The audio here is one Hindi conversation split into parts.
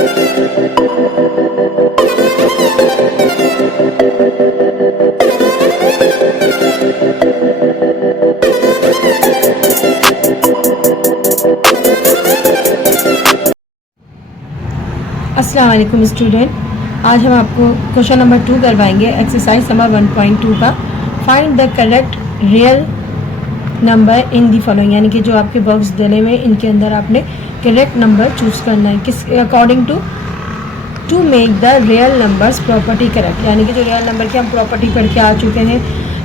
अस्सलाम वालेकुम स्टूडेंट, आज हम आपको क्वेश्चन नंबर 2 करवाएंगे एक्सरसाइज नंबर 1.2 का। Find the correct real number in the following, यानी कि जो आपके बॉक्स देने में इनके अंदर आपने करेक्ट नंबर चूज़ करना है किस according to make the real numbers property correct, यानी कि जो रियल नंबर की हम प्रॉपर्टी पढ़ के आ चुके हैं,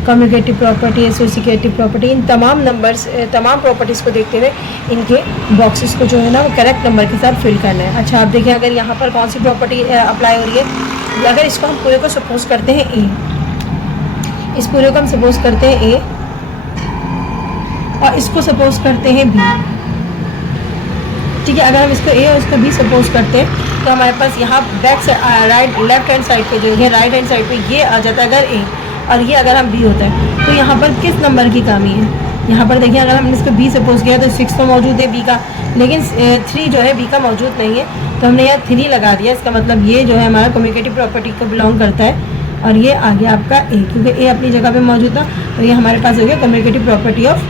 कम्युनिकेटिव प्रॉपर्टी, एसोसिएटिव प्रॉपर्टी, इन तमाम नंबर्स तमाम प्रॉपर्टीज़ को देखते हुए इनके बॉक्सेस को जो है ना वो करेक्ट नंबर के साथ फिल करना है। अच्छा, आप देखिए अगर यहाँ पर कौन सी प्रॉपर्टी अप्लाई हो रही है। अगर इसको हम पूरे को सपोज करते हैं ए, इस पूरे को हम सपोज करते हैं ए और इसको सपोज करते हैं बी, ठीक है। अगर हम इसको ए और इसको बी सपोज करते हैं तो हमारे पास यहाँ back right left hand side पे जो है राइट हैंड साइड पे ये आ जाता है अगर ए, और ये अगर हम बी होता है तो यहाँ पर किस नंबर की कमी है। यहाँ पर देखिए अगर हमने इसको बी सपोज किया तो 6 तो मौजूद है बी का, लेकिन 3 जो है बी का मौजूद नहीं है, तो हमने यहाँ 3 लगा दिया। इसका मतलब ये जो है हमारा कम्युनिकेटिव प्रॉपर्टी को बिलोंग करता है और ये आ गया आपका ए, क्योंकि ए अपनी जगह पे मौजूद था, तो ये हमारे पास हो गया कम्युनिकेटिव प्रॉपर्टी ऑफ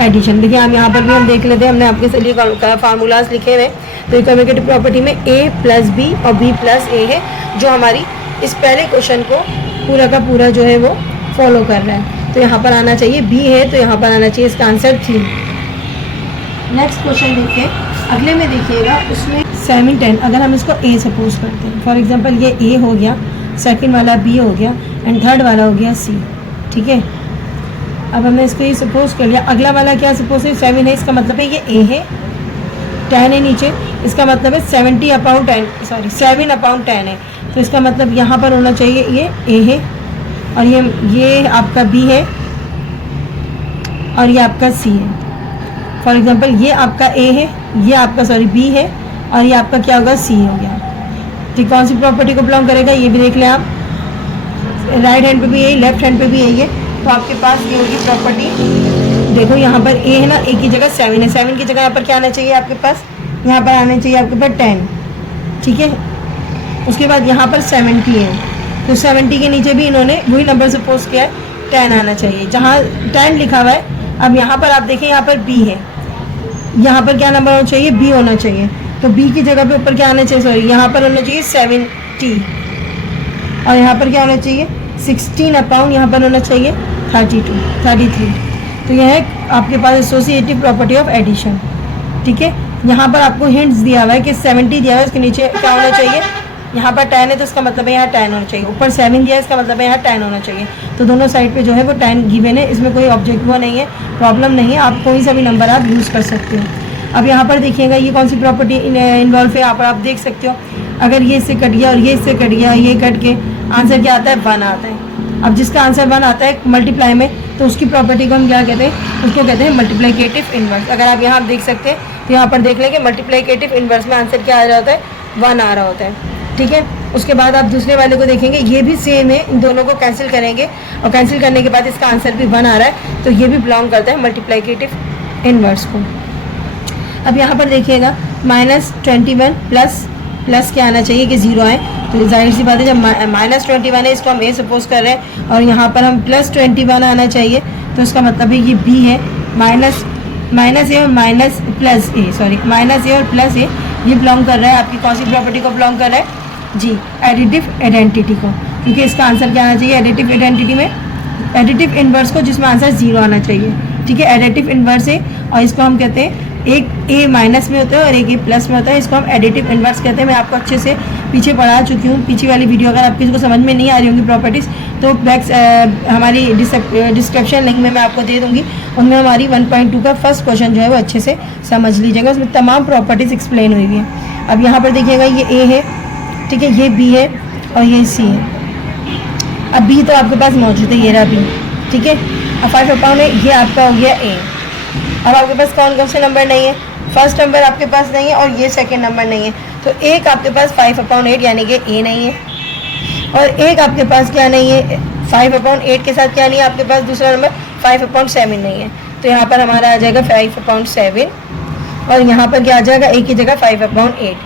एडिशन। देखिए हम यहाँ पर भी हम देख लेते हैं, हमने आपके लिए फार्मूलाज लिखे हुए। तो ये कम्युनिकेटिव प्रॉपर्टी में ए प्लस बी और बी प्लस ए है, जो हमारी इस पहले क्वेश्चन को पूरा का पूरा जो है वो फॉलो कर रहा है। तो यहाँ पर आना चाहिए बी है, तो यहाँ पर आना चाहिए इसका आंसर 3। नेक्स्ट क्वेश्चन देखिए, अगले में देखिएगा उसमें 7, 10 अगर हम इसको ए सपोज करते हैं, फॉर एग्जांपल ये ए हो गया, सेकंड वाला बी हो गया एंड थर्ड वाला हो गया सी, ठीक है। अब हमने इसको ये सपोज कर लिया, अगला वाला क्या सपोज है 7 है, इसका मतलब है ये ए है, 10 है नीचे, इसका मतलब है 7/10 है, तो इसका मतलब यहाँ पर होना चाहिए ये ए है और ये आपका बी है और ये आपका सी है। फॉर एग्जांपल ये आपका ए है, ये आपका बी है और ये आपका क्या होगा सी हो गया, ठीक। कौन सी प्रॉपर्टी को बिलोंग करेगा ये भी देख लें आप, राइट हैंड पे भी यही, लेफ्ट हैंड पे भी यही है, तो आपके पास ये होगी प्रॉपर्टी। देखो यहाँ पर ए है ना, ए की जगह 7 है, 7 की जगह यहाँ पर क्या आना चाहिए आपके पास, यहाँ पर आना चाहिए आपके पास 10, ठीक है। उसके बाद यहाँ पर 70 है, तो 70 के नीचे भी इन्होंने वही नंबर सपोज किया है, 10 आना चाहिए, जहाँ 10 लिखा हुआ है। अब यहाँ पर आप देखें, यहाँ पर बी है, यहाँ पर क्या नंबर होना चाहिए, बी होना चाहिए, तो बी की जगह पे ऊपर क्या आना चाहिए, सॉरी यहाँ पर होना चाहिए 70 और यहाँ पर क्या होना चाहिए 16/, यहाँ पर होना चाहिए 33। तो यह है आपके पास एसोसिएटिव प्रॉपर्टी ऑफ एडिशन, ठीक है। यहाँ पर आपको हिंट्स दिया हुआ है कि 70 दिया हुआ है, उसके नीचे क्या होना चाहिए, यहाँ पर 10 है तो इसका मतलब है यहाँ 10 होना चाहिए, ऊपर 7 दिया है इसका मतलब है यहाँ 10 होना चाहिए, तो दोनों साइड पे जो है वो 10 गिवन है, इसमें कोई ऑब्जेक्ट वो नहीं है, प्रॉब्लम नहीं है, आप कोई सा भी नंबर आप यूज़ कर सकते हो। अब यहाँ पर देखिएगा ये कौन सी प्रॉपर्टी इन्वॉल्व है, यहाँ पर आप देख सकते हो, अगर ये इससे कट गया और ये इससे कट गया, ये कट के आंसर क्या आता है 1 आता है। अब जिसका आंसर 1 आता है मल्टीप्लाई में, तो उसकी प्रॉपर्टी को हम क्या कहते हैं, उसको कहते हैं मल्टीप्लिकेटिव इन्वर्स। अगर आप यहाँ देख सकते हैं तो यहाँ पर देख लें कि मल्टीप्लिकेटिव इन्वर्स में आंसर क्या आ जाता है 1 आ रहा होता है, ठीक है। उसके बाद आप दूसरे वाले को देखेंगे, ये भी सेम है, इन दोनों को कैंसिल करेंगे और कैंसिल करने के बाद इसका आंसर भी 1 आ रहा है, तो ये भी बिलोंग करता है मल्टीप्लिकेटिव इन्वर्स को। अब यहाँ पर देखिएगा -21 प्लस क्या आना चाहिए कि 0 आए, तो जाहिर सी बात है जब -21 है इसको हम ए सपोज कर रहे हैं और यहाँ पर हम +21 आना चाहिए, तो इसका मतलब है ये बी है, माइनस ए और माइनस ए और प्लस ए, ये बिलोंग कर रहा है आपकी कौन सी प्रॉपर्टी को बिलोंग कर रहा है जी, एडिटिव आइडेंटिटी को, क्योंकि इसका आंसर क्या आना चाहिए एडिटिव आइडेंटिटी में, एडिटिव इन्वर्स को, जिसमें आंसर 0 आना चाहिए, ठीक है। एडिटिव इन्वर्स है और इसको हम कहते हैं, एक ए माइनस में होता है और एक ए प्लस में होता है, इसको हम एडिटिव इन्वर्स कहते हैं। मैं आपको अच्छे से पीछे पढ़ा चुकी हूँ, पीछे वाली वीडियो अगर आपकी इसको समझ में नहीं आ रही होंगी प्रॉपर्टीज़, तो बैक हमारी डिस्क्रिप्शन लिंक में मैं आपको दे दूँगी, उनमें हमारी 1.2 का फर्स्ट क्वेश्चन जो है वो अच्छे से समझ लीजिएगा, उसमें तमाम प्रॉपर्टीज़ एक्सप्लेन हुई है। अब यहाँ पर देखिएगा ये ए है, ठीक है, ये बी है और ये सी है। अब बी तो आपके पास मौजूद है, ये रहा बी, ठीक है। अब 5/, ये आपका हो गया ए। अब आपके पास कौन से नंबर नहीं है, फर्स्ट नंबर आपके पास नहीं है और ये सेकंड नंबर नहीं है, तो एक आपके पास 5/8 यानी कि ए नहीं है, और एक आपके पास क्या नहीं है 5/8 के साथ क्या नहीं है आपके पास दूसरा नंबर 5/7 नहीं है, तो यहाँ पर हमारा आ जाएगा 5/7 और यहाँ पर क्या आ जाएगा ए की जगह 5/8।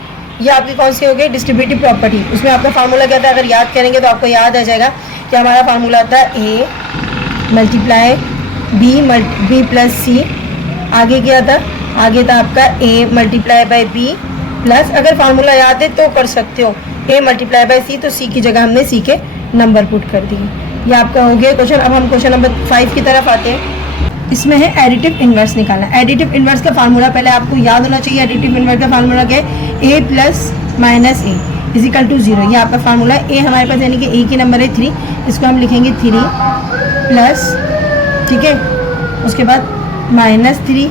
ये आपकी कौन सी हो गई, डिस्ट्रीब्यूटिव प्रॉपर्टी। उसमें आपका फार्मूला क्या था, अगर याद करेंगे तो आपको याद आ जाएगा कि हमारा फार्मूला था ए मल्टीप्लाई बी प्लस सी। आगे क्या था, आगे था आपका A multiply by B plus, अगर फार्मूला याद है तो कर सकते हो, ए मल्टीप्लाई बाई सी, तो सी की जगह हमने सी के नंबर पुट कर दिए। ये आपका हो गया क्वेश्चन। अब हम क्वेश्चन नंबर 5 की तरफ आते हैं। इसमें है एडिटिव इन्वर्स निकालना। एडिटिव इन्वर्स का फार्मूला पहले आपको याद होना चाहिए। एडिटिव इन्वर्स का फार्मूला क्या है, A plus minus A equal to 0। ये आपका फार्मूला है। ए हमारे पास यानी कि ए की नंबर है 3, इसको हम लिखेंगे 3 प्लस, ठीक है, उसके बाद माइनस 3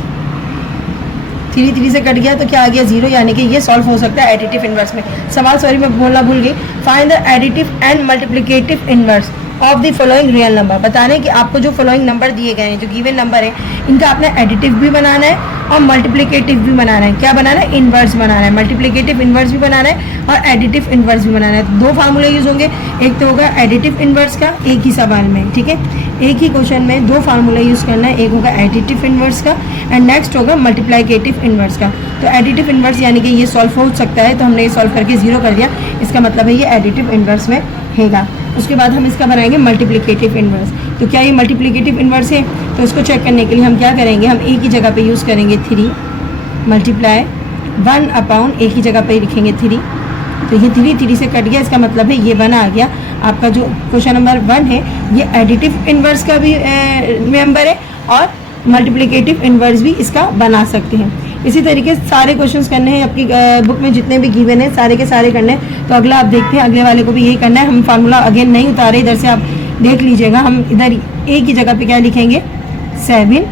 से कट गया तो क्या आ गया 0, यानी कि ये सॉल्व हो सकता है एडिटिव इन्वर्स में। सवाल सॉरी मैं बोलना भूल गई। Find the additive and multiplicative inverse of the following real number. बताने कि आपको जो फॉलोइंग नंबर दिए गए हैं, जो गिवन नंबर है, इनका आपने एडिटिव भी बनाना है और मल्टीप्लिकेटिव भी बनाना है। क्या बनाना है, इन्वर्स बनाना है। मल्टीप्लिकेटिव इन्वर्स भी बनाना है और एडिटिव इन्वर्स भी बनाना है। 2 फार्मूले यूज होंगे, एक तो होगा एडिटिव इन्वर्स का, एक ही सवाल में, ठीक है, एक ही क्वेश्चन में 2 फार्मूले यूज करना है। एक होगा एडिटिव इन्वर्स का एंड नेक्स्ट होगा मल्टीप्लिकेटिव इन्वर्स का। तो एडिटिव इन्वर्स यानी कि ये सॉल्व हो सकता है, तो हमने ये सॉल्व करके 0 कर दिया, इसका मतलब है ये एडिटिव इन्वर्स में हैगा। उसके बाद हम इसका बनाएंगे मल्टीप्लिकेटिव इन्वर्स। तो क्या ये मल्टीप्लिकेटिव इन्वर्स है, तो इसको चेक करने के लिए हम क्या करेंगे, हम ए की जगह पे यूज़ करेंगे 3 मल्टीप्लाई 1 अपॉन ए की जगह पे लिखेंगे 3। तो ये 3 से कट गया, इसका मतलब है ये 1 आ गया। आपका जो क्वेश्चन नंबर 1 है ये एडिटिव इन्वर्स का भी मेंबर है और मल्टीप्लिकेटिव इन्वर्स भी इसका बना सकते हैं। इसी तरीके से सारे क्वेश्चंस करने हैं आपकी बुक में, जितने भी गिवन है सारे के सारे करने हैं। तो अगला आप देखते हैं, अगले वाले को भी यही करना है। हम फार्मूला अगेन नहीं उतारे, इधर से आप देख लीजिएगा। हम इधर ए की जगह पे क्या लिखेंगे 7,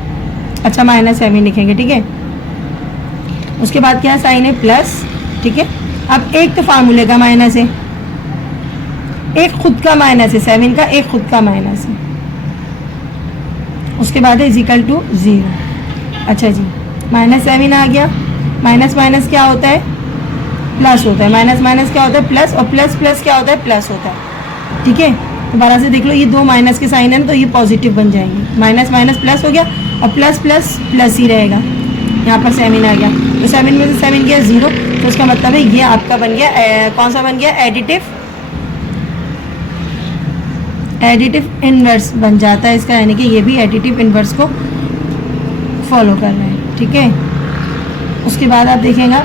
अच्छा -7 लिखेंगे, ठीक है। उसके बाद क्या साइन है, प्लस, ठीक है। अब एक तो फार्मूले का माइनस है, एक खुद का माइनस है, 7 का एक खुद का माइनस है। उसके बाद है इजिकल टू 0। अच्छा जी, -7 आ गया। माइनस माइनस क्या होता है, प्लस होता है। माइनस माइनस क्या होता है, प्लस, और प्लस प्लस क्या होता है, प्लस होता है, ठीक है। दोबारा से देख लो, ये 2 माइनस के साइन है तो ये पॉजिटिव बन जाएंगे। माइनस माइनस प्लस हो गया और प्लस प्लस प्लस ही रहेगा। यहाँ पर 7 आ गया, तो 7 में से 7 गया 0, तो उसका मतलब है ये आपका बन गया कौन सा बन गया, एडिटिव इन्वर्स बन जाता है इसका, यानी कि ये भी एडिटिव इन्वर्स को फॉलो कर रहे हैं, ठीक है। उसके बाद आप देखेंगे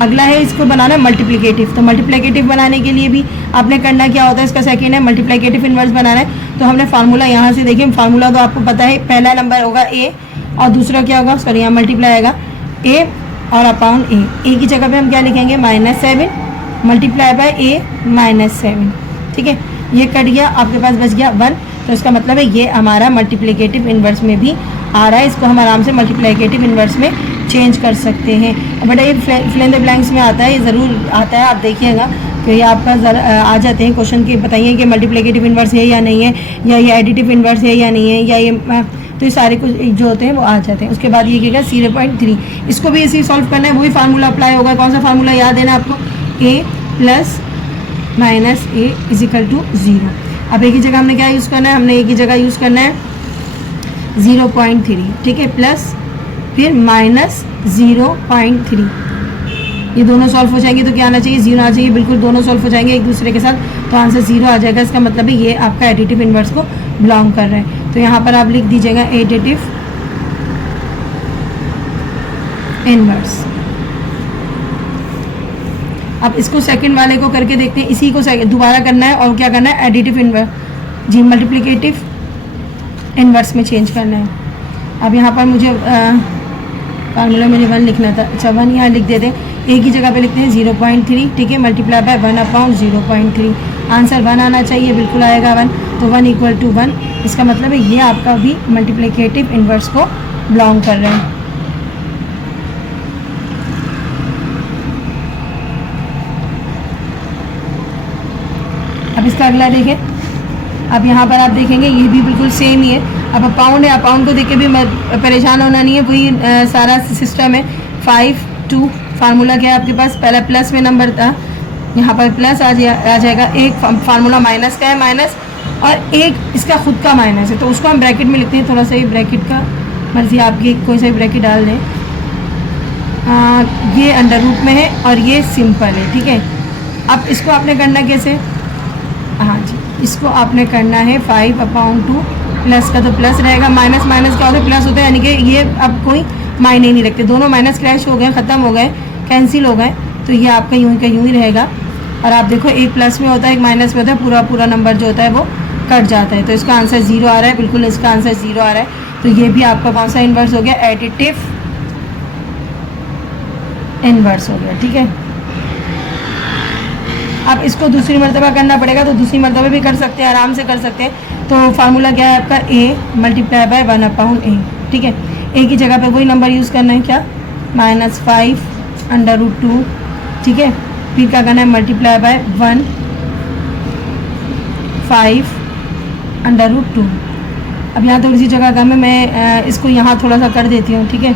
अगला है, इसको बनाना है मल्टीप्लिकेटिव। तो मल्टीप्लिकेटिव बनाने के लिए भी आपने करना क्या होता है, इसका सेकेंड है मल्टीप्लिकेटिव इन्वर्स बनाना है। तो हमने फार्मूला यहाँ से देखिए, फार्मूला तो आपको पता है, पहला नंबर होगा ए और दूसरा क्या होगा, सॉरी यहाँ मल्टीप्लाई आएगा ए और अपॉन ए की जगह पे हम क्या लिखेंगे -7 मल्टीप्लाई बाय ए -7, ठीक है। ये कट गया, आपके पास बच गया 1, तो इसका मतलब है ये हमारा मल्टीप्लिकेटिव इन्वर्स में भी आ रहा है। इसको हम आराम से मल्टीप्लिकेटिव इन्वर्स में चेंज कर सकते हैं। बेटा ये फिल इन द ब्लैंक्स में आता है, ये ज़रूर आता है, आप देखिएगा तो ये आपका आ जाते हैं क्वेश्चन के, बताइए कि मल्टीप्लिकेटिव इन्वर्स है या नहीं है, या ये एडिटिव इन्वर्स है या नहीं है, या ये तो ये सारे कुछ जो होते हैं वो आ जाते हैं। उसके बाद ये क्या 0.3, इसको भी इसी सॉल्व करना है, वही फार्मूला अप्लाई होगा। कौन सा फार्मूला याद है ना आपको, a plus minus A equal to 0। अब ए की जगह हमने क्या यूज़ करना है, हमने ए की जगह यूज़ करना है 0.3, ठीक है, प्लस फिर -0.3। ये दोनों सॉल्व हो जाएंगे तो क्या आना चाहिए, 0 आ चाहिए, बिल्कुल दोनों सॉल्व हो जाएंगे एक दूसरे के साथ, तो आंसर 0 आ जाएगा। इसका मतलब है ये आपका एडिटिव इन्वर्स को बिलोंग कर रहा है। तो यहाँ पर आप लिख दीजिएगा एडिटिव इन्वर्स। अब इसको सेकंड वाले को करके देखते हैं, इसी को दोबारा करना है और क्या करना है, एडिटिव इन्वर्स जी मल्टीप्लिकेटिव इन्वर्स में चेंज करना है। अब यहाँ पर मुझे फार्मूला में 1 लिखना था, अच्छा 1 यहाँ लिख देते हैं, ए की जगह पे लिखते हैं 0.3, ठीक है, मल्टीप्लाई बाय 1 अपॉन 0.3। आंसर 1 आना चाहिए, बिल्कुल आएगा 1, तो 1 इक्वल टू 1। इसका मतलब है ये आपका भी मल्टीप्लिकेटिव इन्वर्स को बिलोंग कर रहा है। अब इसका अगला देखें, अब यहाँ पर आप देखेंगे ये भी बिल्कुल सेम ही है। अब अपाउंड है, अपाउंड को देख के भी परेशान होना नहीं है, वही सारा सिस्टम है। 5 2 फार्मूला क्या है आपके पास, पहला प्लस में नंबर था, यहाँ पर प्लस आ जाएगा। एक फार्मूला माइनस का है, माइनस, और एक इसका खुद का माइनस है, तो उसको हम ब्रैकेट में लिखते हैं। थोड़ा सा ये ब्रैकेट का मर्जी आपकी, कोई सा ब्रैकेट डाल दें, ये अंडर रूट में है और ये सिंपल है, ठीक है। अब इसको आपने करना कैसे, हाँ जी, इसको आपने करना है 5/2, प्लस का तो प्लस रहेगा, माइनस माइनस क्या होता है प्लस होता है, यानी कि ये अब कोई मायने नहीं रखते, दोनों माइनस क्रैश हो गए, ख़त्म हो गए, कैंसिल हो गए, तो ये आपका यूं का यूं ही रहेगा। और आप देखो एक प्लस में होता है एक माइनस में होता है, पूरा पूरा नंबर जो होता है वो कट जाता है, तो इसका आंसर 0 आ रहा है, बिल्कुल इसका आंसर 0 आ रहा है। तो ये भी आपका कौन सा इन्वर्स हो गया, एडिटिव इन्वर्स हो गया, ठीक है। अब इसको दूसरी मरतबा करना पड़ेगा, तो दूसरी मरतबा भी कर सकते हैं, आराम से कर सकते हैं। तो फार्मूला क्या है आपका, a मल्टीप्लाई बाय 1/a, ठीक है। a की जगह पे वही नंबर यूज़ करना है, क्या, -5/√2, ठीक है। फिर क्या करना है, मल्टीप्लाई बाय 1 5/√2। अब यहाँ थोड़ी सी जगह कम है, मैं इसको यहाँ थोड़ा सा कर देती हूँ, ठीक है।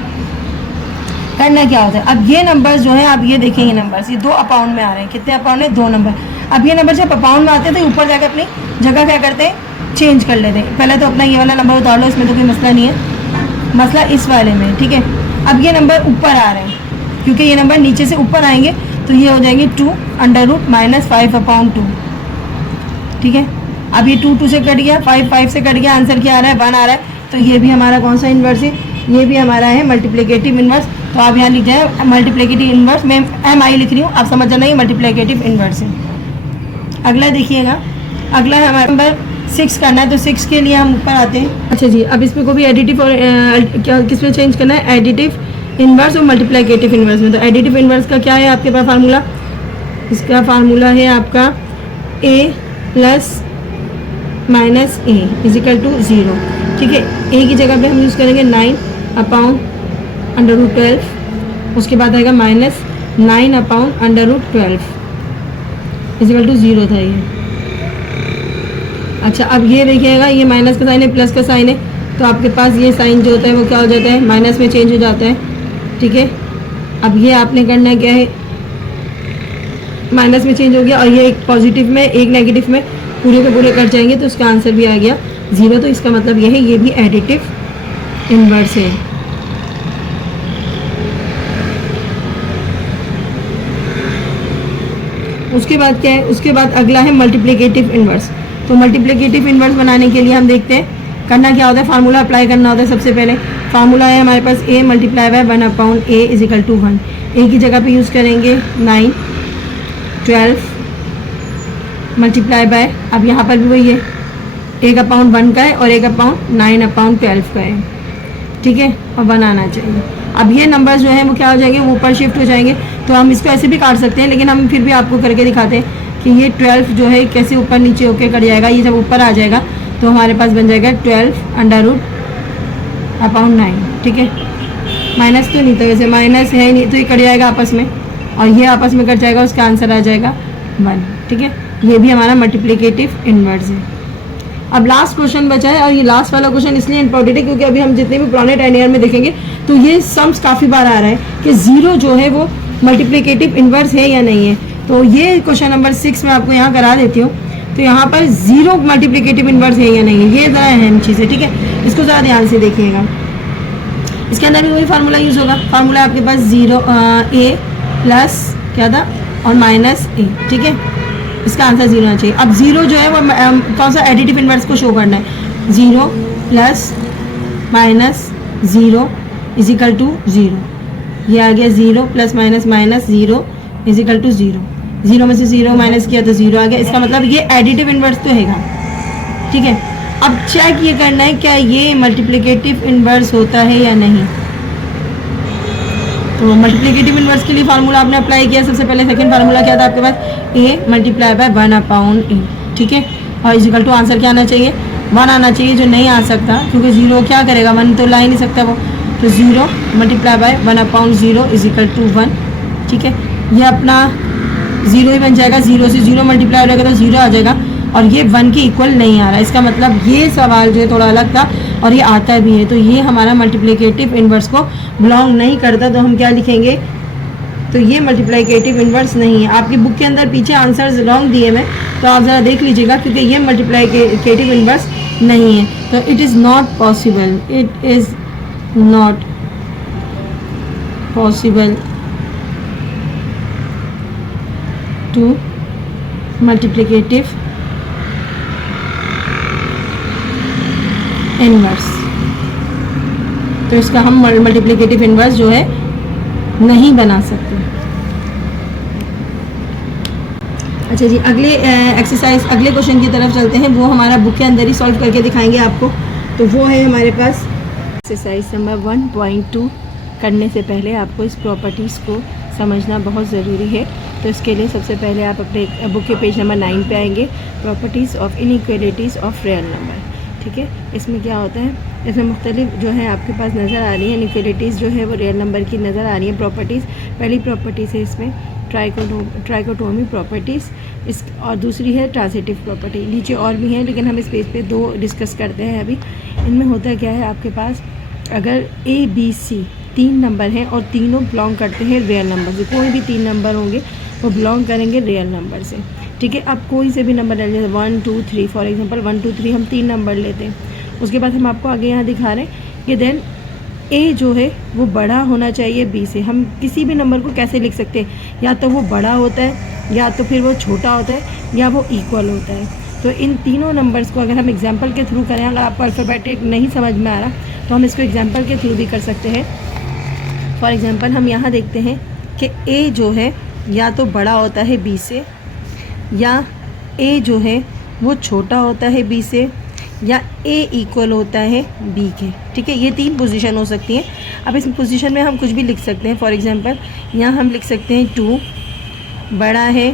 करना क्या होता है, अब ये नंबर जो है, आप ये देखें, ये नंबर ये 2 अपाउंड में आ रहे हैं, कितने अपाउंड है, 2 नंबर। अब ये नंबर जब अपाउंड में आते हैं तो ऊपर जाकर अपनी जगह क्या करते हैं, चेंज कर लेते हैं। पहले तो अपना ये वाला नंबर उतार लो, इसमें तो कोई मसला नहीं है, मसला इस वाले में, ठीक है। अब ये नंबर ऊपर आ रहे हैं, क्योंकि ये नंबर नीचे से ऊपर आएंगे, तो ये हो जाएंगे 2 √ -5/2, ठीक है। अब ये 2 से कट गया, 5 से कट गया, आंसर क्या आ रहा है, 1 आ रहा है। तो ये भी हमारा कौन सा इन्वर्स है, ये भी हमारा है मल्टीप्लिकेटिव इन्वर्स। तो आप यहाँ लिख जाए मल्टीप्लिकेटिव इन्वर्स, मैं MI लिख रही हूँ, आप समझ जाना ये मल्टीप्लिकेटिव इन्वर्स है। अगला देखिएगा, अगला है हमारा नंबर 6 करना है, तो 6 के लिए हम ऊपर आते हैं। अच्छा जी, अब इसमें को भी एडिटिव और क्या किस में चेंज करना है, एडिटिव इन्वर्स और मल्टीप्लिकेटिव इन्वर्स में। तो एडिटिव इन्वर्स का क्या है आपके पास फार्मूला, इसका फार्मूला है आपका a + -a = 0, ठीक है। a की जगह पे हम यूज़ करेंगे 9/√12, उसके बाद आएगा -9/√12 = 0 था ये। अच्छा, अब ये देखिएगा, ये माइनस का साइन है, प्लस का साइन है, तो आपके पास ये साइन जो होता है वो क्या हो जाता है, माइनस में चेंज हो जाता है, ठीक है। अब ये आपने करना है क्या है, माइनस में चेंज हो गया, और ये एक पॉजिटिव में एक नेगेटिव में पूरे के पूरे कट जाएंगे, तो उसका आंसर भी आ गया 0। तो इसका मतलब ये है, ये भी एडिटिव इन्वर्स है। उसके बाद क्या है, उसके बाद अगला है मल्टीप्लिकेटिव इन्वर्स। तो मल्टीप्लिकेटिव इन्वर्स बनाने के लिए हम देखते हैं करना क्या होता है, फार्मूला अप्लाई करना होता है। सबसे पहले फार्मूला है हमारे पास a × 1/a = 1। a की जगह पे यूज़ करेंगे 9 12 मल्टीप्लाई बाय, अब यहाँ पर भी वही है, 1/1 का है और 1/9/12 का है, ठीक है, और 1 आना चाहिए। अब ये नंबर जो है वो क्या हो जाएंगे, वो ऊपर शिफ्ट हो जाएंगे। तो हम इसको ऐसे भी काट सकते हैं, लेकिन हम फिर भी आपको करके दिखाते हैं कि ये 12 जो है कैसे ऊपर नीचे होके कट जाएगा। ये जब ऊपर आ जाएगा तो हमारे पास बन जाएगा 12/9, ठीक है। माइनस तो नहीं था, वैसे माइनस है ही नहीं, तो ये कट जाएगा आपस में, और ये आपस में कट जाएगा, उसका आंसर आ जाएगा 1, ठीक है। ये भी हमारा मल्टीप्लिकेटिव इन्वर्स है। अब लास्ट क्वेश्चन बचा है, और ये लास्ट वाला क्वेश्चन इसलिए इंपॉर्टेंट है क्योंकि अभी हम जितने भी पुराने 10 ईयर में देखेंगे तो ये सम्स काफ़ी बार आ रहा है कि 0 जो है वो मल्टीप्लिकेटिव इन्वर्स है या नहीं है। तो ये क्वेश्चन नंबर 6 में आपको यहाँ करा देती हूँ। तो यहाँ पर 0 मल्टीप्लिकेटिव इन्वर्स है या नहीं है, ये ज़रा अहम चीज़ है, ठीक है। इसको ज़रा ध्यान से देखिएगा। इसके अंदर भी वही फार्मूला यूज़ होगा। फार्मूला आपके पास 0 a प्लस क्या था और माइनस a, ठीक है। इसका आंसर 0 आना चाहिए। अब 0 जो है वो कौन सा एडिटिव इन्वर्स को शो करना है, 0 प्लस माइनस 0 = 0। ये आ गया 0 प्लस माइनस माइनस 0 = 0। 0 में से 0 माइनस किया तो 0 आ गया। इसका मतलब ये एडिटिव इन्वर्स तो हैगा, ठीक है। अब चेक ये करना है क्या ये मल्टीप्लिकेटिव इन्वर्स होता है या नहीं। तो मल्टीप्लिकेटिव इन्वर्स के लिए फार्मूला आपने अप्लाई किया सबसे पहले। सेकंड फार्मूला क्या था आपके पास, a × 1/a, ठीक है। और = आंसर क्या आना चाहिए, 1 आना चाहिए, जो नहीं आ सकता क्योंकि 0 क्या करेगा, 1 तो ला ही नहीं सकता वो। तो 0 × 1/0 = 1, ठीक है। ये अपना 0 ही बन जाएगा, 0 से 0 मल्टीप्लाई हो जाएगा तो 0 आ जाएगा, और ये 1 के इक्वल नहीं आ रहा। इसका मतलब ये सवाल जो है थोड़ा अलग था और ये आता भी है, तो ये हमारा मल्टीप्लिकेटिव इन्वर्स को बिलोंग नहीं करता। तो हम क्या लिखेंगे, तो ये मल्टीप्लिकेटिव इन्वर्स नहीं है। आपकी बुक के अंदर पीछे आंसर्स रॉन्ग दिए मैं, तो आप ज़रा देख लीजिएगा क्योंकि ये मल्टीप्लिकेटिव इन्वर्स नहीं है। तो it is not possible, it is not possible to multiplicative inverse. तो इसका हम मल्टीप्लिकेटिव इनवर्स जो है नहीं बना सकते। अच्छा जी, अगले एक्सरसाइज, अगले क्वेश्चन की तरफ चलते हैं। वो हमारा बुक के अंदर ही सॉल्व करके दिखाएंगे आपको। तो वो है हमारे पास एक्सरसाइज नंबर 1.2। करने से पहले आपको इस प्रॉपर्टीज़ को समझना बहुत ज़रूरी है। तो इसके लिए सबसे पहले आप अपने बुक के पेज नंबर 9 पे आएंगे, properties of inequalities of real number. ठीक है, इसमें क्या होता है, इसमें मुख्तलिफ जो है आपके पास नज़र आ रही है इनइक्वालिटीज़ जो है वो रियल नंबर की नज़र आ रही है प्रॉपर्टीज़। पहली प्रॉपर्टीज़ है इसमें ट्राइकोटोमी प्रॉपर्टीज़, इस और दूसरी है ट्रांजिटिव प्रॉपर्टी। नीचे और भी हैं लेकिन हम इस पेज पे 2 डिस्कस करते हैं अभी। इनमें होता क्या है, आपके पास अगर A B C 3 नंबर हैं और तीनों बिलोंग करते हैं रियल नंबर से, कोई भी 3 नंबर होंगे वो बिलोंग करेंगे रियल नंबर से। ठीक है, अब कोई से भी नंबर ले लेते, 1 2 3 फॉर एग्जांपल 1 2 3 हम 3 नंबर लेते हैं। उसके बाद हम आपको आगे यहाँ दिखा रहे हैं कि देन A जो है वो बड़ा होना चाहिए B से। हम किसी भी नंबर को कैसे लिख सकते हैं, या तो वो बड़ा होता है, या तो फिर वो छोटा होता है, या वो इक्वल होता है। तो इन तीनों नंबर्स को अगर हम एग्जाम्पल के थ्रू करें, अगर आपको अल्फ़ाबेटिक नहीं समझ में आ रहा तो हम इसको एग्जाम्पल के थ्रू भी कर सकते हैं। फॉर एग्ज़ाम्पल हम यहाँ देखते हैं कि A जो है या तो बड़ा होता है B से, या A जो है वो छोटा होता है B से, या A इक्वल होता है B के। ठीक है, ये 3 पोजीशन हो सकती हैं। अब इस पोजीशन में हम कुछ भी लिख सकते हैं। फॉर एग्ज़ाम्पल यहाँ हम लिख सकते हैं 2 बड़ा है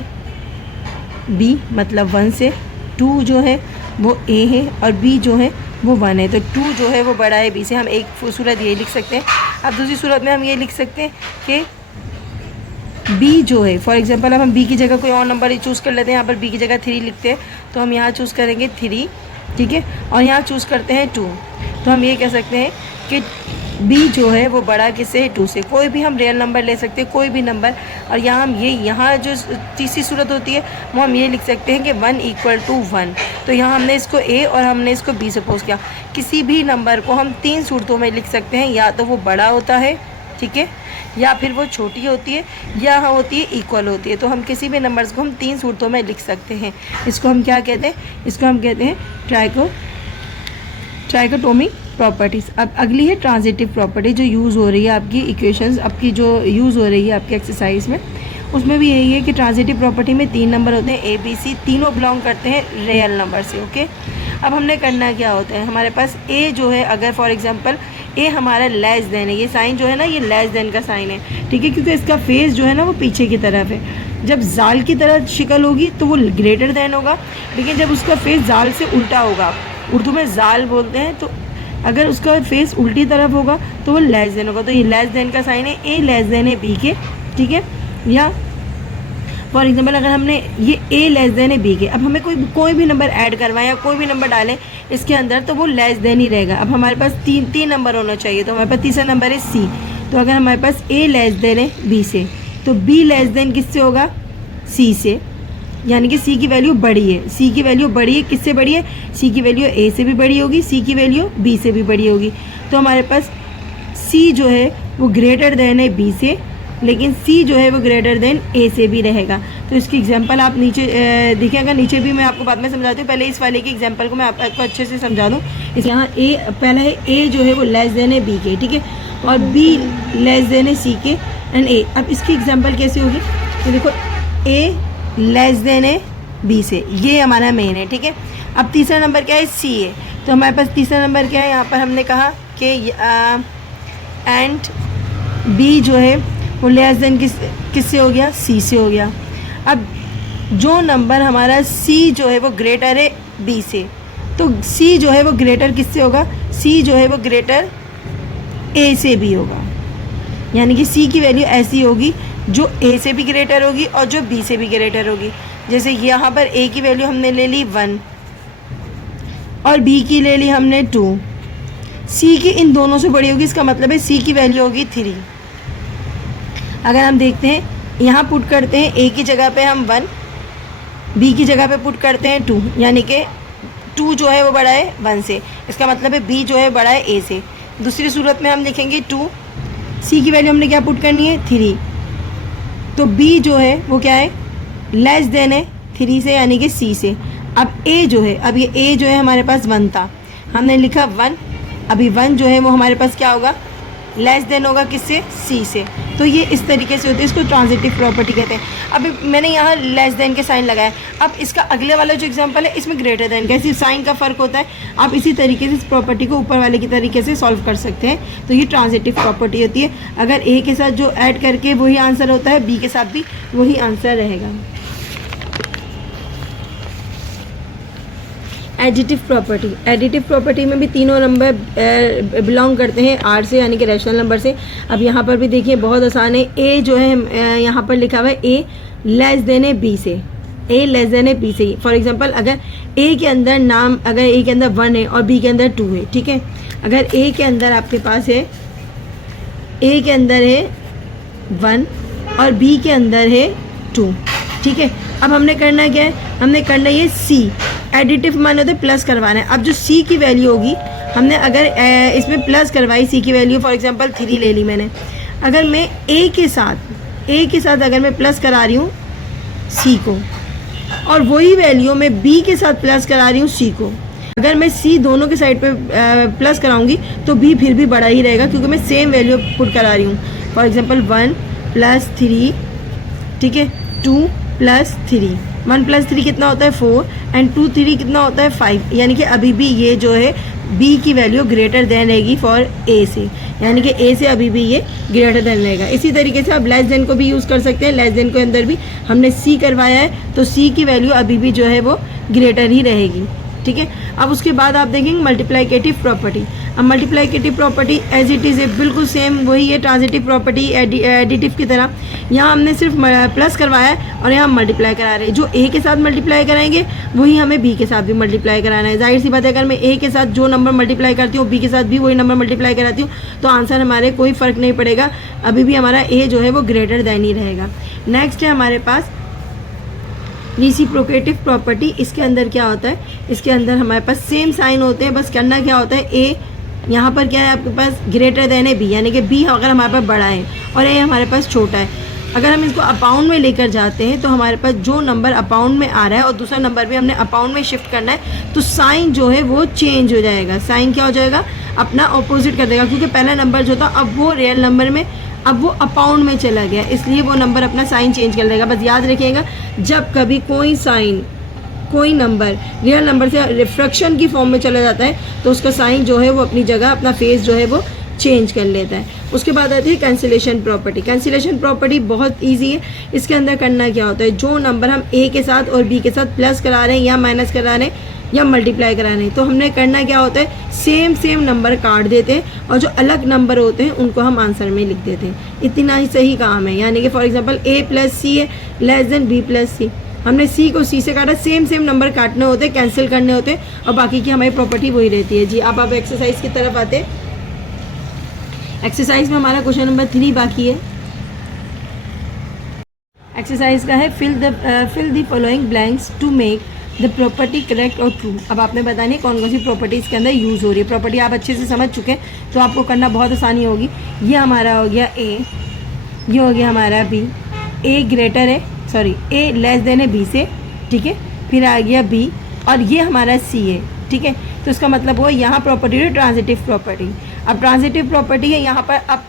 B मतलब 1 से, 2 जो है वो A है और B जो है वो 1 है। तो 2 जो है वो बड़ा है B से। हम एक सूरत ये लिख सकते हैं। अब दूसरी सूरत में हम ये लिख सकते हैं कि B जो है, फॉर एग्जांपल अब हम B की जगह कोई और नंबर ही चूज़ कर लेते हैं। यहाँ पर B की जगह 3 लिखते हैं, तो हम यहाँ चूज़ करेंगे 3। ठीक है, और यहाँ चूज़ करते हैं 2। तो हम ये कह सकते हैं कि B जो है वो बड़ा किससे है, 2 से। कोई भी हम रियल नंबर ले सकते हैं, कोई भी नंबर। और यहाँ हम यहाँ जो तीसरी सूरत होती है वो हम ये लिख सकते हैं कि 1 इक्वल टू 1। तो यहाँ हमने इसको A और हमने इसको B सपोज किया। किसी भी नंबर को हम 3 सूरतों में लिख सकते हैं, या तो वो बड़ा होता है, ठीक है, या फिर वो छोटी होती है, या हाँ होती है इक्वल होती है। तो हम किसी भी नंबर्स को हम 3 सूरतों में लिख सकते हैं। इसको हम क्या कहते हैं, इसको हम कहते हैं ट्राइकोटोमी प्रॉपर्टीज़। अब अगली है ट्रांजिटिव प्रॉपर्टी, जो यूज़ हो रही है आपकी इक्वेशंस, आपकी जो यूज़ हो रही है आपकी एक्सरसाइज में, उसमें भी यही है कि ट्रांजिटिव प्रॉपर्टी में 3 नंबर होते हैं A B C, तीनों बिलोंग करते हैं रियल नंबर से। ओके, अब हमने करना क्या होता है, हमारे पास A जो है, अगर फॉर एग्जांपल A हमारा लेस देन है, ये साइन जो है ना ये लेस देन का साइन है। ठीक है, क्योंकि इसका फेस जो है ना वो पीछे की तरफ है। जब जाल की तरह शक्ल होगी तो वो ग्रेटर देन होगा, लेकिन जब उसका फेस जाल से उल्टा होगा, उर्दू में जाल बोलते हैं, तो अगर उसका फेस उल्टी तरफ होगा तो वो लेस देन होगा। तो ये लेस देन का साइन है, A लेस देन है B के। ठीक है, या फॉर एग्जांपल अगर हमने ये A लेस देन है B के, अब हमें कोई भी नंबर ऐड करवाएं या कोई भी नंबर डालें इसके अंदर तो वो लेस देन ही रहेगा। अब हमारे पास तीन नंबर होना चाहिए, तो हमारे पास तीसरा नंबर है C। तो अगर हमारे पास A लेस देन है B से, तो B लेस देन किससे होगा, C से, यानी कि C की वैल्यू बड़ी है। C की वैल्यू बड़ी है, किससे बड़ी है, C की वैल्यू A से भी बड़ी होगी, C की वैल्यू B से भी बड़ी होगी। तो हमारे पास C जो है वो ग्रेटर देन है B से, लेकिन C जो है वो ग्रेटर देन A से भी रहेगा। तो इसकी एग्जांपल आप नीचे देखिएगा, नीचे भी मैं आपको बाद में समझाती हूँ। पहले इस वाले की एग्जांपल को मैं आपको अच्छे से समझा दूँ। इस यहाँ A पहला है, A जो है वो लेस देन है B के, ठीक है, और B लेस देन है C के एंड A। अब इसकी एग्जांपल कैसे होगी, तो देखो A लेस देन है B से, ये हमारा मेन है। ठीक है, अब तीसरा नंबर क्या है, C है। तो हमारे पास तीसरा नंबर क्या है, यहाँ पर हमने कहा कि एंड B जो है वो लेस देन किससे हो गया, C से हो गया। अब जो नंबर हमारा C जो है वो ग्रेटर है B से, तो C जो है वो ग्रेटर किससे होगा, C जो है वो ग्रेटर A से भी होगा। यानी कि C की वैल्यू ऐसी होगी जो A से भी ग्रेटर होगी और जो B से भी ग्रेटर होगी। जैसे यहाँ पर A की वैल्यू हमने ले ली 1 और B की ले ली हमने 2, C की इन दोनों से बड़ी होगी, इसका मतलब है C की वैल्यू होगी 3। अगर हम देखते हैं यहाँ पुट करते हैं, A की जगह पे हम 1, B की जगह पे पुट करते हैं 2, यानी कि 2 जो है वो बड़ा है 1 से, इसका मतलब है B जो है बड़ा है A से। दूसरी सूरत में हम लिखेंगे 2, सी की वैल्यू हमने क्या पुट करनी है 3, तो बी जो है वो क्या है लेस देन है 3 से यानी कि सी से। अब ए जो है, अब ये ए जो है हमारे पास 1 था, हमने लिखा 1, अभी 1 जो है वो हमारे पास क्या होगा लेस देन होगा किससे सी से। तो ये इस तरीके से होती है, इसको ट्रांजिटिव प्रॉपर्टी कहते हैं। अभी मैंने यहाँ लेस देन के साइन लगाया, अब इसका अगले वाला जो एग्जांपल है इसमें ग्रेटर देन का सिर्फ साइन का फ़र्क होता है। आप इसी तरीके से इस प्रॉपर्टी को ऊपर वाले की तरीके से सॉल्व कर सकते हैं। तो ये ट्रांजिटिव प्रॉपर्टी होती है। अगर ए के साथ जो ऐड करके वही आंसर होता है, बी के साथ भी वही आंसर रहेगा। एडिटिव प्रॉपर्टी, एडिटिव प्रॉपर्टी में भी तीनों नंबर बिलोंग करते हैं आर से यानी कि रैशनल नंबर से। अब यहाँ पर भी देखिए बहुत आसान है, ए जो है यहाँ पर लिखा हुआ है ए लेस देन है बी से, ए लेस देन है बी से। फॉर एग्जांपल अगर ए के अंदर नाम, अगर ए के अंदर 1 है और बी के अंदर 2 है, ठीक है, अगर ए के अंदर आपके पास है, ए के अंदर है 1 और बी के अंदर है 2, ठीक है। अब हमने करना क्या है, हमने करना ये सी, एडिटिव मान होते प्लस करवाना है। अब जो सी की वैल्यू होगी, हमने अगर इसमें प्लस करवाई सी की वैल्यू, फॉर एग्जांपल 3 ले ली मैंने, अगर मैं ए के साथ अगर मैं प्लस करा रही हूँ सी को, और वही वैल्यू मैं बी के साथ प्लस करा रही हूँ सी को, अगर मैं सी दोनों के साइड पे प्लस कराऊंगी तो बी फिर भी बड़ा ही रहेगा, क्योंकि मैं सेम वैल्यू पुट करा रही हूँ। फॉर एग्जांपल 1 + 3, ठीक है, 2 + 3, 1 + 3 कितना होता है 4 एंड 2 3 कितना होता है 5, यानी कि अभी भी ये जो है बी की वैल्यू ग्रेटर देन रहेगी फॉर ए से, यानी कि ए से अभी भी ये ग्रेटर देन रहेगा। इसी तरीके से आप लेस देन को भी यूज़ कर सकते हैं। लेस देन के अंदर भी हमने सी करवाया है, तो सी की वैल्यू अभी भी जो है वो ग्रेटर ही रहेगी, ठीक है। अब उसके बाद आप देखेंगे मल्टीप्लाइकेटिव प्रॉपर्टी। अब multiplicative property as it is बिल्कुल सेम वही है ट्रांजिटिव प्रॉपर्टी एडिटिव की तरह। यहाँ हमने सिर्फ प्लस करवाया है और यहाँ मल्टीप्लाई करा रहे हैं। जो ए के साथ मल्टीप्लाई कराएंगे वही हमें बी के साथ भी मल्टीप्लाई कराना है। जाहिर सी बात है, अगर मैं ए के साथ जो नंबर मल्टीप्लाई करती हूँ बी के साथ भी वही नंबर मल्टीप्लाई कराती हूँ तो आंसर हमारे कोई फ़र्क नहीं पड़ेगा, अभी भी हमारा ए जो है वो ग्रेटर देन ही रहेगा। नेक्स्ट है हमारे पास रेसिप्रोकेटिव प्रॉपर्टी। इसके अंदर क्या होता है, इसके अंदर हमारे पास सेम साइन होते हैं, बस करना क्या होता है, ए यहाँ पर क्या है आपके पास ग्रेटर देन है बी, यानी कि बी अगर हमारे पास बड़ा है और ए हमारे पास छोटा है। अगर हम इसको अपाउंड में लेकर जाते हैं तो हमारे पास जो नंबर अपाउंड में आ रहा है और दूसरा नंबर भी हमने अपाउंड में शिफ्ट करना है, तो साइन जो है वो चेंज हो जाएगा। साइन क्या हो जाएगा, अपना ऑपोजिट कर देगा, क्योंकि पहला नंबर जो था अब वो रियल नंबर में, अब वो अपाउंड में चला गया, इसलिए वो नंबर अपना साइन चेंज कर देगा। बस याद रखिएगा, जब कभी कोई साइन, कोई नंबर रियल नंबर से रिफ्रैक्शन की फॉर्म में चला जाता है तो उसका साइन जो है वो अपनी जगह, अपना फेस जो है वो चेंज कर लेता है। उसके बाद आती है कैंसिलेशन प्रॉपर्टी। कैंसिलेशन प्रॉपर्टी बहुत इजी है। इसके अंदर करना क्या होता है, जो नंबर हम ए के साथ और बी के साथ प्लस करा रहे हैं या माइनस करा रहे हैं या मल्टीप्लाई करा रहे हैं, तो हमने करना क्या होता है, सेम नंबर काट देते हैं और जो अलग नंबर होते हैं उनको हम आंसर में लिख देते हैं। इतना ही सही काम है। यानी कि फॉर एग्जांपल a + c है लेस देन b + c, हमने c को c से काटा, सेम नंबर काटने होते हैं, कैंसिल करने होते हैं और बाकी की हमारी प्रॉपर्टी वही रहती है। जी अब एक्सरसाइज की तरफ आते हैं। एक्सरसाइज में हमारा क्वेश्चन नंबर 3 बाकी है। एक्सरसाइज का है fill the following blanks to make the property correct और ट्रू। अब आपने बतानी है कौन कौन सी प्रॉपर्टी इसके अंदर यूज़ हो रही है। प्रॉपर्टी आप अच्छे से समझ चुके हैं तो आपको करना बहुत आसानी होगी। ये हमारा हो गया ए, ये हो गया हमारा बी, ए ग्रेटर है, सॉरी ए लेस देन है बी से, ठीक है, फिर आ गया बी और ये हमारा सी है, ठीक है। तो इसका मतलब हुआ यहाँ प्रॉपर्टी है ट्रांजिटिव प्रॉपर्टी। अब ट्रांजिटिव प्रॉपर्टी है, यहाँ पर आप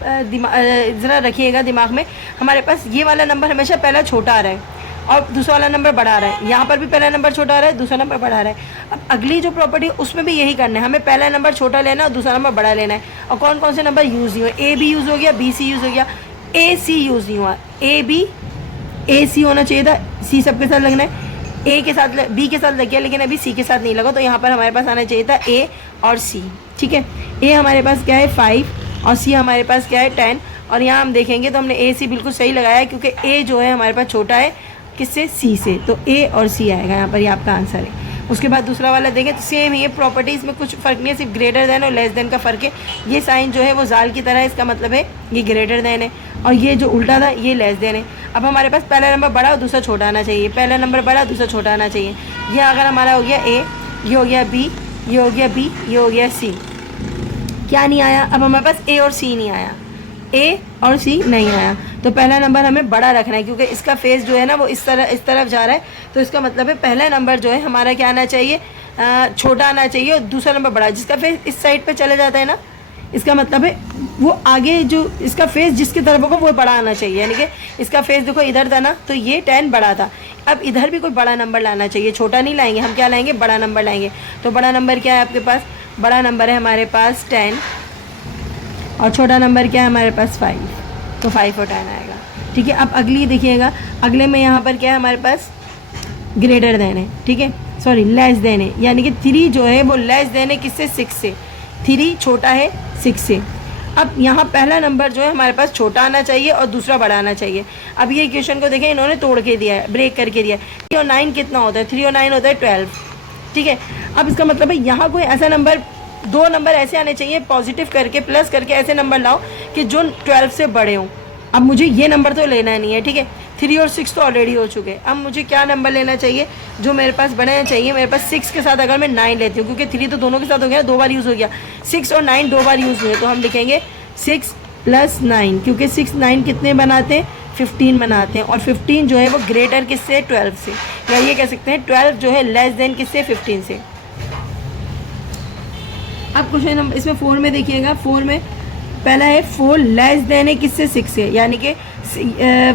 ज़रा रखिएगा दिमाग में, हमारे पास ये वाला नंबर हमेशा पहला छोटा आ रहा है और दूसरा वाला नंबर बढ़ा रहा है। यहाँ पर भी पहला नंबर छोटा आ रहा है, दूसरा नंबर बढ़ा रहा है। अब अगली जो प्रॉपर्टी है उसमें भी यही करना है, हमें पहला नंबर छोटा लेना है और दूसरा नंबर बड़ा लेना है। और कौन कौन से नंबर यूज़ नहीं हुए, ए बी यूज़ हो गया, बी सी यूज़ हो गया, ए सी यूज़ नहीं हुआ, ए बी ए सी होना चाहिए था, सी सबके साथ लगना है, ए के साथ बी के साथ लग गया लेकिन अभी सी के साथ नहीं लगा, तो यहाँ पर हमारे पास आना चाहिए था ए और सी, ठीक है। ए हमारे पास क्या है 5 और सी हमारे पास क्या है 10, और यहाँ हम देखेंगे तो हमने ए सी बिल्कुल सही लगाया है क्योंकि ए जो है हमारे पास छोटा है किससे, सी से, तो ए और सी आएगा यहाँ पर, ये आपका आंसर है। उसके बाद दूसरा वाला देखें तो सेम ये प्रॉपर्टीज़ में कुछ फ़र्क नहीं है, सिर्फ ग्रेटर देन और लेस देन का फ़र्क है। ये साइन जो है वो जाल की तरह है, इसका मतलब है ये ग्रेटर देन है और ये जो उल्टा था ये लेस देन है। अब हमारे पास पहला नंबर बड़ा और दूसरा छोटा आना चाहिए, पहला नंबर बड़ा दूसरा छोटा आना चाहिए। ये अगर हमारा हो गया ए, ये हो गया बी, ये हो गया बी, ये हो गया सी, क्या नहीं आया, अब हमारे पास ए और सी नहीं आया, ए और सी नहीं आया, तो पहला नंबर हमें बड़ा रखना है क्योंकि इसका फेस जो है ना वो इस तरफ जा रहा है, तो इसका मतलब है पहला नंबर जो है हमारा क्या आना चाहिए, छोटा आना चाहिए, और दूसरा नंबर बड़ा। जिसका फेस इस साइड पे चले जाता है ना, इसका मतलब है वो आगे जो इसका फेस जिसकी तरफ होगा वो बड़ा आना चाहिए, यानी कि इसका फेस देखो इधर था ना, तो ये 10 बड़ा था। अब इधर भी कोई बड़ा नंबर लाना चाहिए, छोटा नहीं लाएंगे हम, क्या लाएंगे, बड़ा नंबर लाएंगे। तो बड़ा नंबर क्या है आपके पास, बड़ा नंबर है हमारे पास 10, और छोटा नंबर क्या है हमारे पास 5, तो 5 और 10 आएगा। ठीक है, अब अगली देखिएगा, अगले में यहाँ पर क्या है हमारे पास, ग्रेटर देन है, ठीक है, सॉरी लेस देन है, यानी कि 3 जो है वो लेस देन है किससे, 6 से। 3 छोटा है 6 से। अब यहाँ पहला नंबर जो है हमारे पास छोटा आना चाहिए और दूसरा बड़ा आना चाहिए। अब ये इक्वेशन को देखें, इन्होंने तोड़ के दिया है, ब्रेक करके दिया है। 3 और 9 कितना होता है, 3 और 9 होता है 12, ठीक है। अब इसका मतलब है यहाँ कोई ऐसा नंबर, 2 नंबर ऐसे आने चाहिए पॉजिटिव करके प्लस करके, ऐसे नंबर लाओ कि जो 12 से बड़े हों। अब मुझे ये नंबर तो लेना नहीं है, ठीक है, 3 और 6 तो ऑलरेडी हो चुके। अब मुझे क्या नंबर लेना चाहिए, जो मेरे पास बने चाहिए। मेरे पास 6 के साथ अगर मैं 9 लेती हूँ, क्योंकि 3 तो दोनों के साथ हो गया, 2 बार यूज़ हो गया, 6 और 9 2 बार यूज़ हुए, तो हम लिखेंगे 6 + 9, क्योंकि 6 9 कितने बनाते हैं, 15 बनाते हैं। और 15 जो है वो ग्रेटर किससे, 12 से, या ये कह सकते हैं 12 जो है लेस देन किससे, 15 से। अब क्वेश्चन नंबर इसमें 4 में देखिएगा, 4 में पहला है 4 लेस देन है किससे, 6 से, यानी कि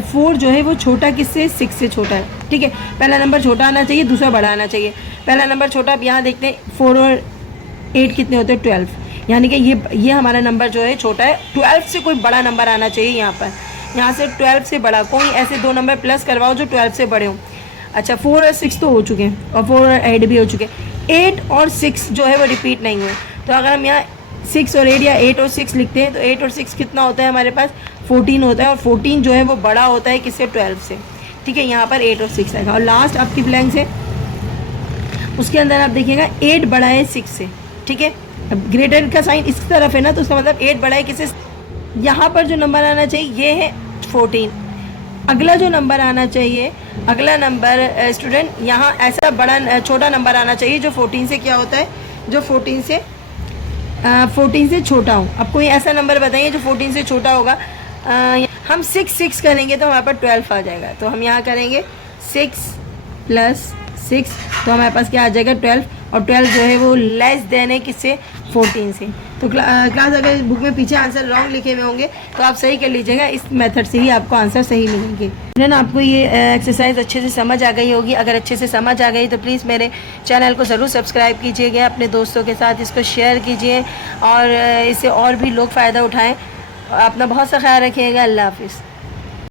4 जो है वो छोटा किससे, 6 से छोटा है, ठीक है। पहला नंबर छोटा आना चाहिए, दूसरा बड़ा आना चाहिए। पहला नंबर छोटा, अब यहाँ देखते हैं 4 और 8 कितने होते हैं, 12, यानी कि ये हमारा नंबर जो है छोटा है। 12 से कोई बड़ा नंबर आना चाहिए यहाँ पर, यहाँ से 12 से बड़ा कोई ऐसे 2 नंबर प्लस करवाओ जो 12 से बड़े हों। अच्छा, 4 और 6 तो हो चुके हैं, और 4 और 8 भी हो चुके हैं। 8 और 6 जो है वो रिपीट नहीं हुए, तो अगर हम यहाँ 6 और 8 या 8 और 6 लिखते हैं, तो 8 और 6 कितना होता है हमारे पास, 14 होता है। और 14 जो है वो बड़ा होता है किससे, 12 से, ठीक है। यहाँ पर 8 और 6 आएगा। और लास्ट आपकी ब्लैंक है, उसके अंदर आप देखिएगा 8 बड़ा है 6 से, ठीक है। अब ग्रेटर का साइन इस तरफ है ना, तो उसका मतलब 8 बड़ा है किससे, यहाँ पर जो नंबर आना चाहिए ये है 14। अगला जो नंबर आना चाहिए, अगला नंबर स्टूडेंट यहाँ ऐसा बड़ा छोटा नंबर आना चाहिए जो 14 से क्या होता है, जो 14 से छोटा हो। अब कोई ऐसा नंबर बताइए जो 14 से छोटा होगा। हम 6 करेंगे तो हमारे पास 12 आ जाएगा, तो हम यहाँ करेंगे 6 + 6, तो हमारे पास क्या आ जाएगा, 12। और 12 जो है वो लेस देन है किससे, 14 से। तो क्लास अगर बुक में पीछे आंसर रॉन्ग लिखे हुए होंगे तो आप सही कर लीजिएगा, इस मेथड से ही आपको आंसर सही मिलेंगे। फ्रेंड, आपको ये एक्सरसाइज अच्छे से समझ आ गई होगी। अगर अच्छे से समझ आ गई तो प्लीज़ मेरे चैनल को ज़रूर सब्सक्राइब कीजिएगा, अपने दोस्तों के साथ इसको शेयर कीजिए, और इससे और भी लोग फ़ायदा उठाएँ। अपना बहुत सा ख्याल रखिएगा। अल्लाह हाफिज़।